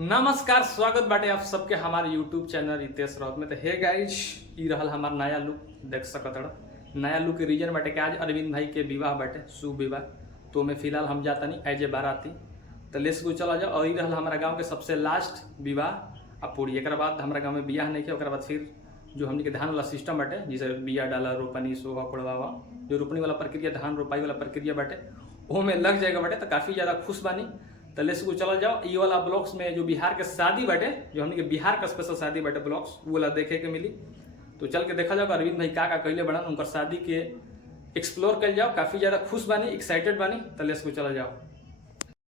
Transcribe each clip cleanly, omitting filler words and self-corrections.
नमस्कार, स्वागत बाटे आप सबके हमारे यूट्यूब चैनल रितेश राउत में। तो हे गाइज, ई रहल हमार नया लुक देख सकत। नया लुक के रीजन बाटे कि आज अरविंद भाई के विवाह बाटे, शुभ विवाह। तो मैं फिलहाल हम जाता नहीं एज ए बाराती। तो लेस को चला जाओ। और ई रहल हमारा गांव के सबसे लास्ट विवाह अब पूरी। एक बाद हमारा गाँव में बियाह नहीं किया, बाद फिर जो हमने के धान वाला सिस्टम बाटे, जैसे बिया डाला, रोपनी, सोहा, कोड़वा, जो रोपनी वाला प्रक्रिया, धान रोपाई वाला प्रक्रिया बाटे, वो में लग जाएगा बाटे। तो काफ़ी ज़्यादा खुश बानी। तो लेस को चला जाओ। ये वाला ब्लॉग्स में जो बिहार के शादी बाटे, जो हमने के बिहार का स्पेशल शादी बाटे ब्लॉग्स, वो वाला देखे के मिली। तो चल के देखा जाओ अरविंद भाई का कहले बड़न, उनकर शादी के एक्सप्लोर कर जाओ। काफ़ी ज़्यादा खुश बानी, एक्साइटेड बानी। तो लेस को चला जाओ।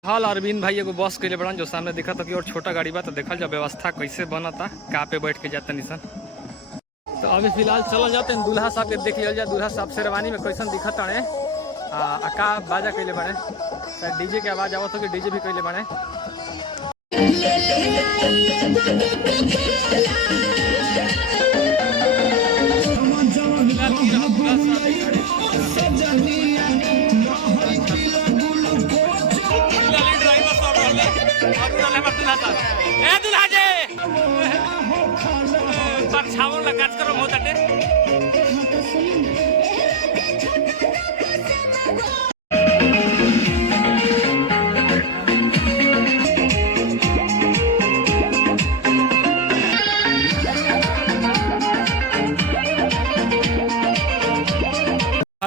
हाल अरविंद भाई एगो बस के लिए बड़न, जो सामने दिखा था कि और छोटा गाड़ी बा। तो देखल जाओ व्यवस्था कैसे बनता, का पे बैठ के जाता निशन। तो अभी फिलहाल चल जाते हैं दूल्हा साहब के देख लिया जाए। दूल्हा साहब शेरवानी में कैसन दिखत है, का बाजा कैले बने, शायद डीजे के आवाज आवत हो कि डीजे भी कैले बने। कार्यक्रम होता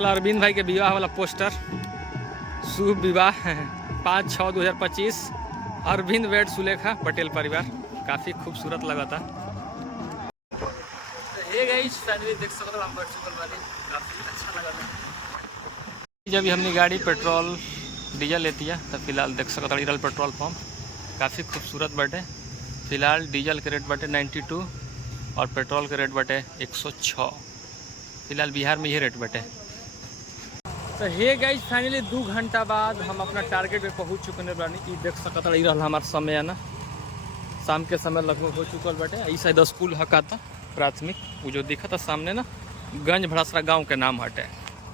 अरविंद भाई के विवाह वाला पोस्टर, शुभ विवाह 5/6/2025, अरविंद वेड सुलेखा पटेल परिवार। काफ़ी खूबसूरत लगा था। देख सकते हो, हम काफ़ी अच्छा लगा था। जब हमने गाड़ी पेट्रोल डीजल लेती है, तो फिलहाल देख सकते हो पेट्रोल पंप काफ़ी खूबसूरत बाटे। फिलहाल डीजल के रेट बाटे 92 और पेट्रोल के रेट बाटे 106। फिलहाल बिहार में ये रेट बाटे। तो हे गाइस, फाइनली 2 घंटा बाद हम अपना टारगेट पे पहुंच चुके बानी। ई देख सकता रही हमारा समय है ना, शाम के समय लगभग हो चुकल बाटे। ई शायद स्कूल हका था प्राथमिक, वो जो दिखा था सामने ना, गंज भड़ासरा गांव के नाम हटे,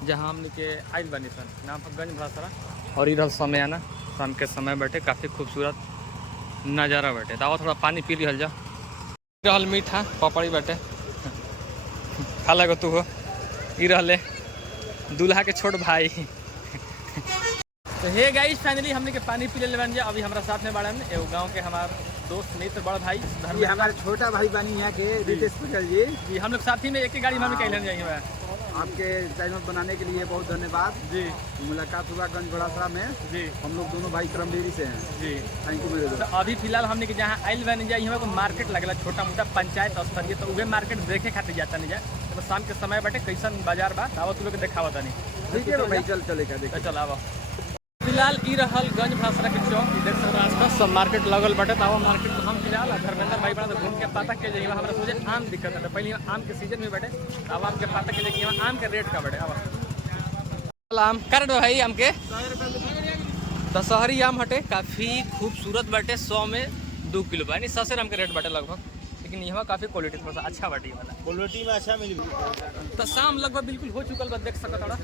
जहां हमने के आइल बनी सन, नाम पर गंज भड़ासरा। और इधर समय है ना, शाम के समय बैठे, काफ़ी खूबसूरत नज़ारा बैठे। दावा थोड़ा पानी पी लिहल जा। रहल मीठा पपड़ी बैठे, खा लगे तू हो। ई रहले दूल्हा के छोट भाई। तो हे गाइस, फाइनली हमने के पानी पी ले बन जा। अभी हमारा साथ में बाड़न एगो गांव के हमार दोस्त मित्र बड़ा भाई, ये हमारे छोटा भाई बनी यहाँ के रितेश पटेल जी। हम लोग साथी में एक ही गाड़ी में हमें कहने जाएंगे। आपके चैनल बनाने के लिए बहुत धन्यवाद जी। मुलाकात हुआ गंज बड़ासरा में जी। हम लोग दोनों भाई क्रमदेवी से हैं जी। थैंक यू मेरे दोस्त। तो अभी फिलहाल हमने के जहाँ आइल बन जाए, यहाँ को मार्केट लगेगा छोटा मोटा पंचायत स्तरीय। तो वह मार्केट देखे खातिर जाता नहीं जाए। तो शाम के समय बैठे कैसन बाजार बा, दावत लोग दिखावा था नहीं। ठीक है भाई, चल चलेगा देखा। चल आवा। फिलहाल ई रहल गंज भड़ासरा के चौक, इधर से आसपास सब मार्केट लगल बटे। तो मार्केट तो हम फिलहाल धर्मेंद्र भाई बना तो घूम के पता के जाइए। हमारा सोचे आम दिक्कत है, पहले आम के सीजन में बैठे। अब आम के पता के जाइए आम के रेट का बैठे। अब आम का रेट भाई, आम के दशहरी आम हटे, काफ़ी खूबसूरत बाटे। 100 में 2 किलो बा, यानी 100 आम के रेट बाटे लगभग। लेकिन यहाँ काफ़ी क्वालिटी थोड़ा सा अच्छा बाटे, वाला क्वालिटी में अच्छा मिली। तो शाम लगभग बिल्कुल हो चुकल बा, देख सकता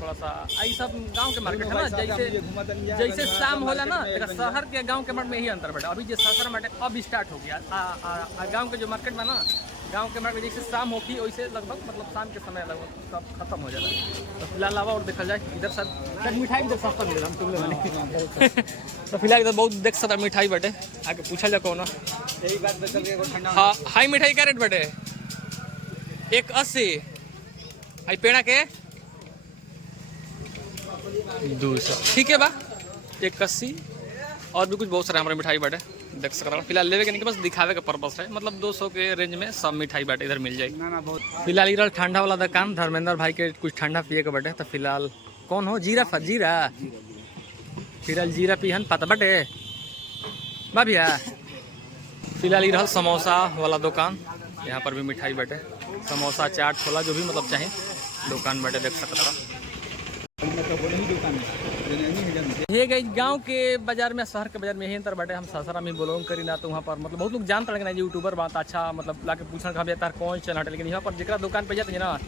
थोड़ा सा। आई सब गांव के मार्केट है ना, जैसे शाम होला ना, शहर के गांव के मार्केट में ही अंतर बैठा। अभी जो शहर मार्केट अब स्टार्ट हो गया, गांव के जो मार्केट में ना, गांव के मार्केट जैसे शाम होगी वैसे लगभग, मतलब शाम के समय लगभग सब खत्म हो जाता है। तो फिलहाल और देखा जाए इधर सब मिठाई भी सस्ता मिलेगा हम तुमने वाले। तो फिलहाल इधर बहुत देख सकता मिठाई बैठे, आगे पूछा जाए कौन। यही बात। हाँ, हाई मिठाई क्या रेट बैठे? 180। हाई पेड़ा के 200। ठीक है बा, 180। और भी कुछ बहुत सारे हमारे मिठाई बाटे देख सकते। फिलहाल लेवे के नहीं, बस दिखावे का पर्पस है। मतलब 200 के रेंज में सब मिठाई बाटे इधर मिल जाएगी। ना बहुत। फिलहाल इधर ठंडा वाला दुकान, धर्मेंद्र भाई के कुछ ठंडा पिए के बाटे। तो फिलहाल कौन हो, जीरा फिलहाल जीरा पिहन पता बाटे बा भैया। फिलहाल इधर समोसा वाला दुकान, यहाँ पर भी मिठाई बाटे, समोसा, चाट, छोला, जो भी मतलब चाहे दुकान बाटे देख सकता। हे गई गांव के बाजार में, शहर के बाजार में यही अंतर बाटे। हम सासाराम में बिलोंग करी ना, तो वहाँ पर मतलब बहुत लोग जानते हैं ना यूट्यूबर बात अच्छा, मतलब लाके पूछना कहा तार कौन चैनल हटे। लेकिन यहाँ पर जरा दुकान पे जाते हैं ना,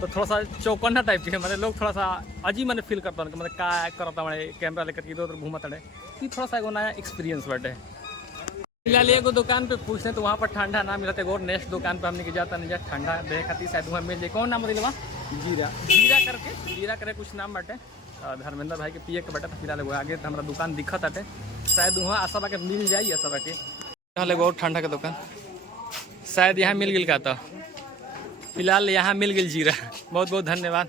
तो थोड़ा सा चौकन्ना टाइप के, मतलब लोग थोड़ा सा अजीब मैंने फील करता हूँ, मतलब क्या करता हूँ कैमरा लेकर इधर उधर घूमता है। थोड़ा सा एगो नया एक्सपीरियंस बाटे। फिलहाल एगो दुकान पे पूछते तो वहाँ पर ठंडा ना मिलता है और नेक्स्ट दुकान पे हमने के जाता नहीं जा ठंडा देख खाती शायद वहाँ मिल जाए। कौन नाम बता जीरा करे कुछ नाम बाटे धर्मेंद्र भाई के पिए के बाटे। तो फिलहाल आगे तो हमारा दुकान दिखत आटे शायद वहाँ आशा बा के मिल जाए आशा बा के एगो और ठंडा के दुकान शायद यहाँ मिल गई का। तो फिलहाल यहाँ मिल गई जीरा, बहुत बहुत धन्यवाद।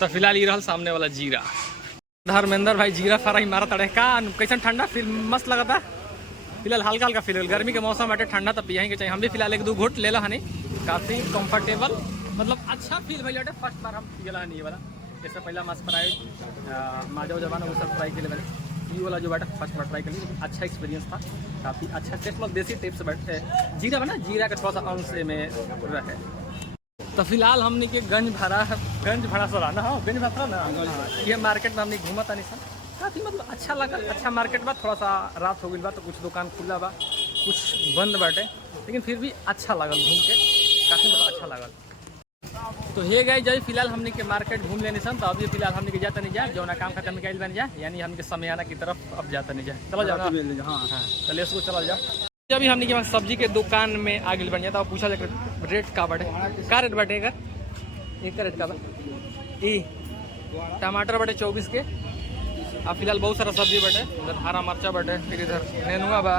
तो फिलहाल ये रहा सामने वाला जीरा। धर्मेंद्र भाई जीरा फारा ही मारा तड़े का कैसन ठंडा फील मस्त लगा था। फिलहाल हल्का हल्का फील गर्मी के मौसम बाटे ठंडा तो पिया ही के चाहिए। हम भी फिलहाल एक दो घूट ले ला हनी काफ़ी कंफर्टेबल मतलब अच्छा फील भाई बाटे। फर्स्ट बार हम पियला हनी ये वाला, इससे पहला मस्त स्प्राइट माजो जवान वो सब ट्राई के लिए ये वाला जो बाटे फर्स्ट बार ट्राई कर ली। अच्छा एक्सपीरियंस था, काफ़ी अच्छा टेस्ट मतलब देसी टिप्स बैठे जीरा बना जीरा का थोड़ा सा अंश में रहे। तो फिलहाल हमने के गंज भरा सरा ना हाँ गंज भरा ना ये मार्केट में हमने घूमा था नहीं सर काफ़ी मतलब अच्छा लगा। अच्छा मार्केट बा, थोड़ा सा रात हो गई बा तो कुछ दुकान खुला बा कुछ बंद बाटे, लेकिन फिर भी अच्छा लगल घूम के काफ़ी मतलब अच्छा लगल। तो हे गए जब फिलहाल हमने के मार्केट घूम लेने सन। तो अभी फिलहाल हमने के जाता नहीं जाए जो ना काम खत्म निकाल बन जाए यानी हमने समयाना की तरफ अब जाता नहीं जाए। चलो जाओ हाँ चलिए इसको चलो जाओ। जब हमने के सब्जी के दुकान में आगे बन जाता पूछा जाए रेट का बाटे का रेट बाटे एक का रेट का बा टमाटर बाटे 24 के। अब फिलहाल बहुत सारा सब्जी बाटे इधर हरा मरचा बाटे फिर इधर नेनुआ बा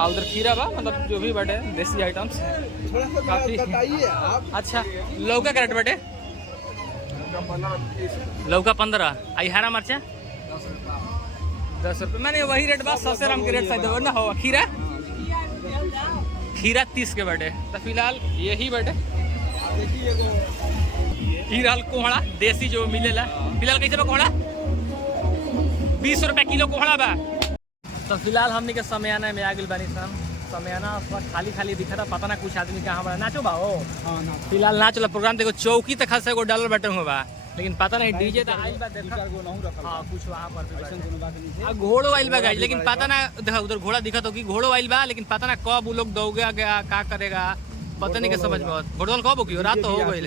और उधर खीरा बा मतलब जो भी बाटे देसी आइटम्स काफ़ी अच्छा। लौका का रेट बाटे लौका 15 आई हरा मरचा 10 रुपये मैंने वही रेट बा सबसे राम के रेट शायद ना हो। खीरा 30 के बाटे। तो फिलहाल यही बाटे हिराल कोहड़ा देसी जो मिलेला फिलहाल कैसे बा कोहड़ा 20 रुपये किलो कोहड़ा बा। तो फिलहाल हमने के समयाना में आ गई बानी सन। समयाना खाली खाली दिखा था पता ना कुछ आदमी कहाँ बड़ा नाचो बा हो फिलहाल नाच वाला प्रोग्राम देखो चौकी तक खासा एगो डॉलर बैठे हुआ बा लेकिन पता नहीं डीजे तो आई बा देखा हाँ कुछ वहाँ पर घोड़ो आइल बा गाइस लेकिन पता ना देखा उधर घोड़ा दिखा तो कि घोड़ो आइल बा लेकिन पता ना कब वो लोग दौड़ेगा गया क्या करेगा पता नहीं के समझ में घोड़दौड़ कब होगी रात तो हो गई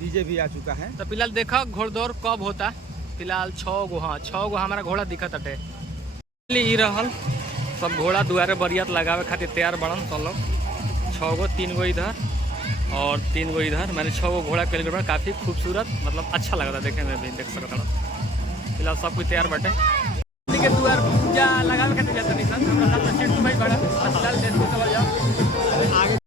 डीजे भी आ चुका है। तो फिलहाल देखा घोड़दौड़ कब होता फिलहाल 6 गो हाँ 6 गो हमारा घोड़ा दिखत अटे रहल सब घोड़ा दुआरे बरियात लगावे खातिर तैयार बनन सब लोग 6 गो 3 गो इधर और 3 गो इधर मैंने 6 गो घोड़ा के लिए काफ़ी खूबसूरत मतलब अच्छा लग रहा देखे में भी देख सकता हूँ। फिलहाल सब कुछ तैयार बटे के दुआर पूजा लगावे खातिर जाता नहीं सर हमरा साथ चिट्टू भाई बड़ा फिलहाल देख के चला जाओ आगे।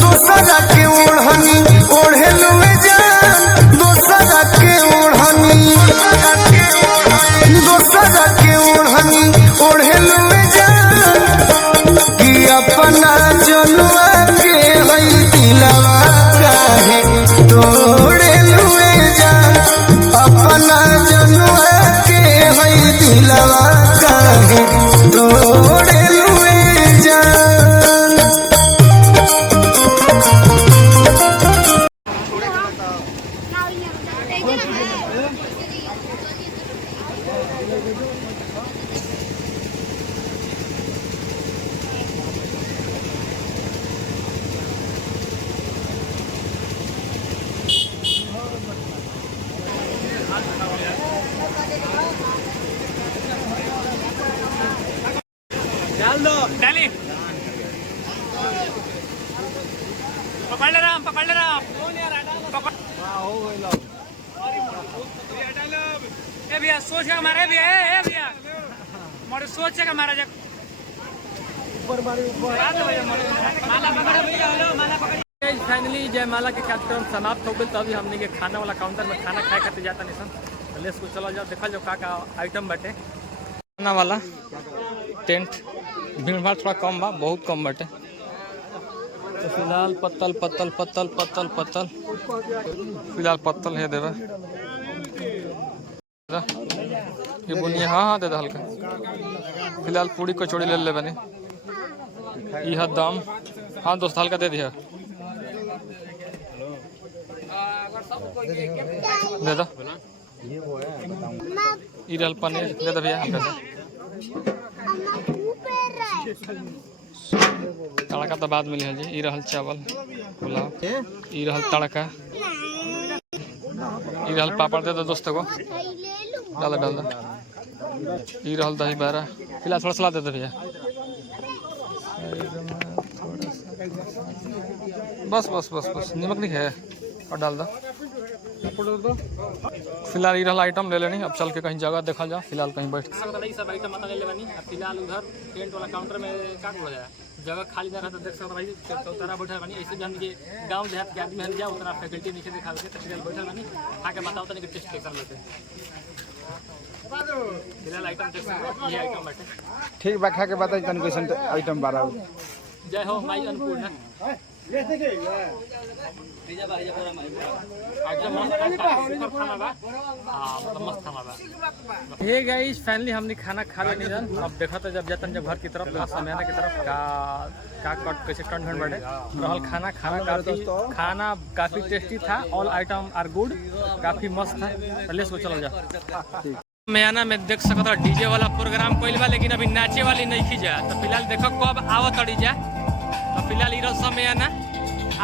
दोसरा के ओढ़नी ओढ़े लुए जान दोसरा के ओढ़नी ओढ़े लुए जान कि अपना जनुआ के हई दिलवा काहे तोड़े लुए जान अपना जनुआ के हई दिलवा काहे तोड़े लुए जान। डाल दो डाली पकड़ ले राम ए भैया सोच के मारे भैया ए भैया मोरे सोच के मारा जा ऊपर मारे ऊपर माला पकड़ भैया हेलो माला पकड़। फाइनली जयमाला के कार्यक्रम समाप्त हो गए तो अभी हमने के खाना वाला काउंटर में खाना खाए खाते जाता नहीं सन लेस को चला जाओ देखा जाओ का आइटम बाटे। खाना वाला टेंट भीड़ भाड़ थोड़ा कम बा, बहुत कम बाटे। तो फिलहाल पत्तल पत्तल पत्तल पत्तल पत्तल फिलहाल पत्तल है देवा ये बुनिया। हाँ हाँ दे दे हल्का। फिलहाल पूड़ी कचौड़ी ले ले बनी यह दाम। हाँ दोस्त हल्का दे दिया दे दो। ई रहल पनीर दे दो भैया हल्का सा। तड़का तो बाद में ले जी। ई रहल चावल पुलाव, ई रहल तड़का, ई रहल पापड़ दे दो दोस्तों को डाल डाल दो। ई रहल दही बड़ा। फिलहाल थोड़ा सलाद दे दो भैया। बस बस बस बस नमक नहीं है और डाल दो। फिलहाल ये आइटम ले लेनी। अब चल के कहीं जगह देखा जा। फिलहाल कहीं बैठ सब आइटम ले ले बनी। फिलहाल उधर टेंट वाला काउंटर में का हो जाए जगह खाली ना रहता देख सकते भाई चौतारा बैठा बनी। ऐसे भी हम ये गाँव देहात के आदमी हम जाओ उतना फैकल्टी नीचे दिखा देते तो फिलहाल बैठा बनी आके बताओ तक टेस्ट कैसा लेते। फिलहाल आइटम देख सकते ये आइटम बैठे ठीक बा खा के बताई तन क्वेश्चन आइटम 12। जय हो माई अन्नपूर्णा। ये गाइस फाइनली हमने खाना खा लेनी जन। अब देखा तो जब जातन जब घर की तरफ समियाना की तरफ का कट कैसे टन टन बैठे रहल खाना खाना काफी टेस्टी था। ऑल आइटम आर गुड, काफी मस्त था। पहले सो चलो जा मैना में देख सकता हो डीजे वाला प्रोग्राम कोई बा लेकिन अभी नाचे वाली नहीं की जा। तो फिलहाल देखो कब आवत अड़ी जा। तो फिलहाल इधर समय ना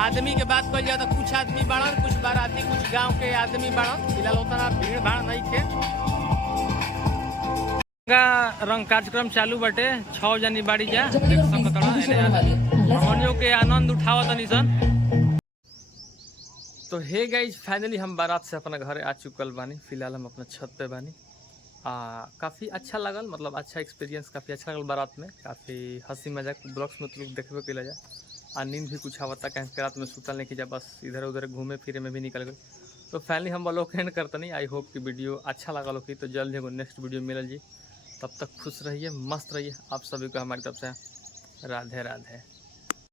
आदमी के बात कही जाए तो कुछ आदमी बढ़न, कुछ बाराती, कुछ गांव के आदमी बढ़न। फिलहाल उतना भीड़ भाड़ नहीं के रंग कार्यक्रम चालू बटे। 6 जनी बाड़ी जा देख सकता के आनंद उठावत निसन। तो हे गाइज फाइनली हम बारात से अपना घर आ चुकल बानी। फिलहाल हम अपना छत पे बानी। काफ़ी अच्छा लगल, मतलब अच्छा एक्सपीरियंस काफ़ी अच्छा लगल। बारात में काफ़ी हंसी मजाक ब्लॉग्स में तो लोग देखबे के जा। आ नींद भी कुछ आवता कहीं रात में सुतल नहीं की जा, बस इधर उधर घूमे फिरे में भी निकल गए। तो फाइनली हम ब्लॉग एंड करते नहीं। आई होप कि वीडियो अच्छा लगा लो कि तो जल्द ही नेक्स्ट वीडियो मिल जी। तब तक खुश रहिए, मस्त रहिए। आप सभी को हमारी तरफ से राधे राधे।